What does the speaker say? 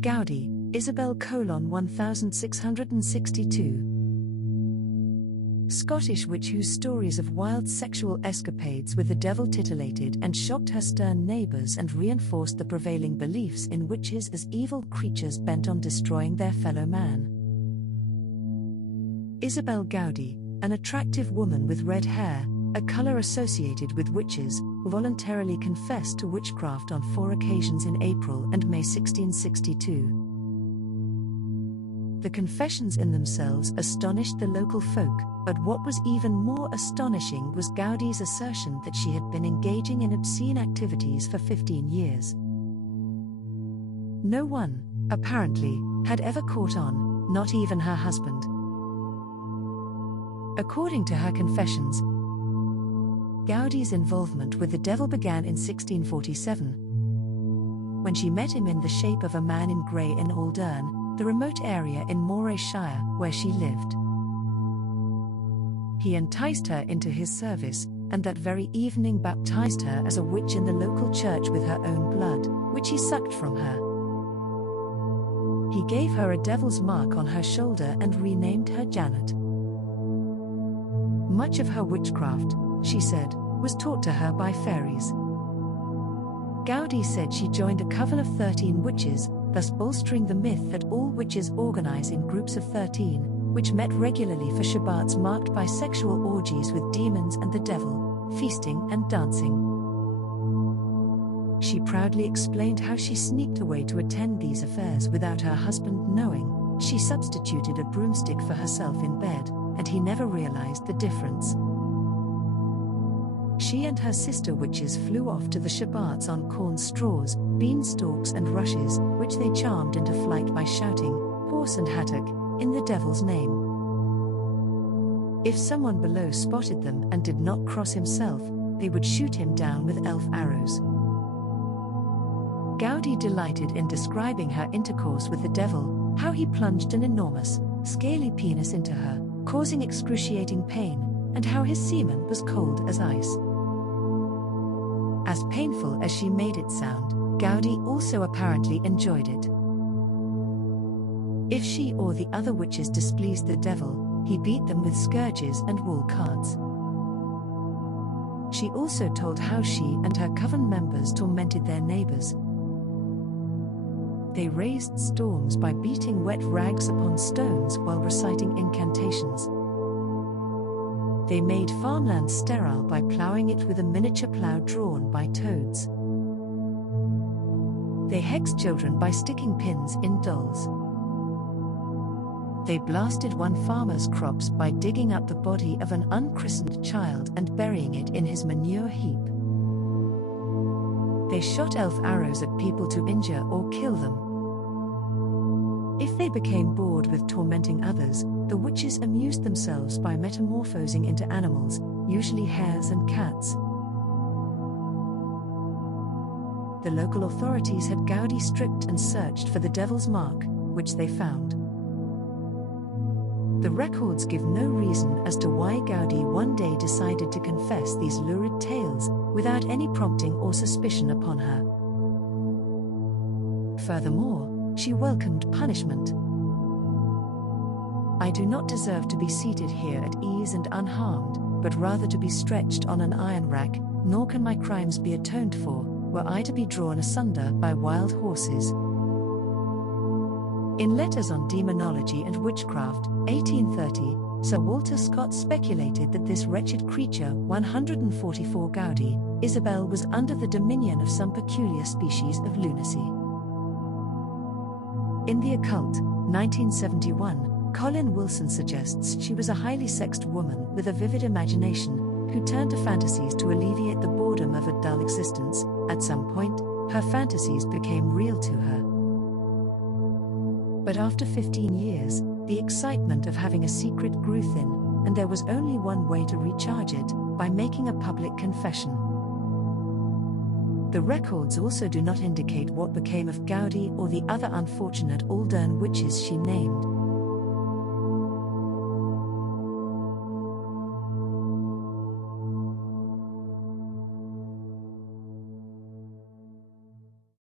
Gowdie, Isobel1662. Scottish witch whose stories of wild sexual escapades with the devil titillated and shocked her stern neighbours and reinforced the prevailing beliefs in witches as evil creatures bent on destroying their fellow man. Isobel Gowdie, an attractive woman with red hair, a colour associated with witches, voluntarily confessed to witchcraft on 4 occasions in April and May 1662. The confessions in themselves astonished the local folk, but what was even more astonishing was Gowdie's assertion that she had been engaging in obscene activities for 15 years. No one, apparently, had ever caught on, not even her husband. According to her confessions, Gowdie's involvement with the devil began in 1647, when she met him in the shape of a man in grey in Auldearne, the remote area in Morayshire where she lived. He enticed her into his service, and that very evening baptized her as a witch in the local church with her own blood, which he sucked from her. He gave her a devil's mark on her shoulder and renamed her Janet. Much of her witchcraft, she said, was taught to her by fairies. Gowdie said she joined a coven of 13 witches, thus bolstering the myth that all witches organize in groups of 13, which met regularly for Shabbats marked by sexual orgies with demons and the devil, feasting and dancing. She proudly explained how she sneaked away to attend these affairs without her husband knowing. She substituted a broomstick for herself in bed, and he never realized the difference. She and her sister witches flew off to the Shabbats on corn straws, beanstalks and rushes, which they charmed into flight by shouting, "Horse and hattock," in the devil's name. If someone below spotted them and did not cross himself, they would shoot him down with elf arrows. Gowdie delighted in describing her intercourse with the devil, how he plunged an enormous, scaly penis into her, causing excruciating pain, and how his semen was cold as ice. As painful as she made it sound, Gowdie also apparently enjoyed it. If she or the other witches displeased the devil, he beat them with scourges and wool cards. She also told how she and her coven members tormented their neighbors. They raised storms by beating wet rags upon stones while reciting incantations. They made farmland sterile by ploughing it with a miniature plough drawn by toads. They hexed children by sticking pins in dolls. They blasted one farmer's crops by digging up the body of an unchristened child and burying it in his manure heap. They shot elf arrows at people to injure or kill them. If they became bored with tormenting others, the witches amused themselves by metamorphosing into animals, usually hares and cats. The local authorities had Gowdie stripped and searched for the devil's mark, which they found. The records give no reason as to why Gowdie one day decided to confess these lurid tales, without any prompting or suspicion upon her. Furthermore, she welcomed punishment. "I do not deserve to be seated here at ease and unharmed, but rather to be stretched on an iron rack, nor can my crimes be atoned for, were I to be drawn asunder by wild horses." In Letters on Demonology and Witchcraft, 1830, Sir Walter Scott speculated that this wretched creature, 144 Gowdie, Isobel, was under the dominion of some peculiar species of lunacy. In The Occult, 1971, Colin Wilson suggests she was a highly sexed woman with a vivid imagination, who turned to fantasies to alleviate the boredom of a dull existence. At some point, her fantasies became real to her. But after 15 years, the excitement of having a secret grew thin, and there was only one way to recharge it, by making a public confession. The records also do not indicate what became of Gowdie or the other unfortunate Auldearne witches she named.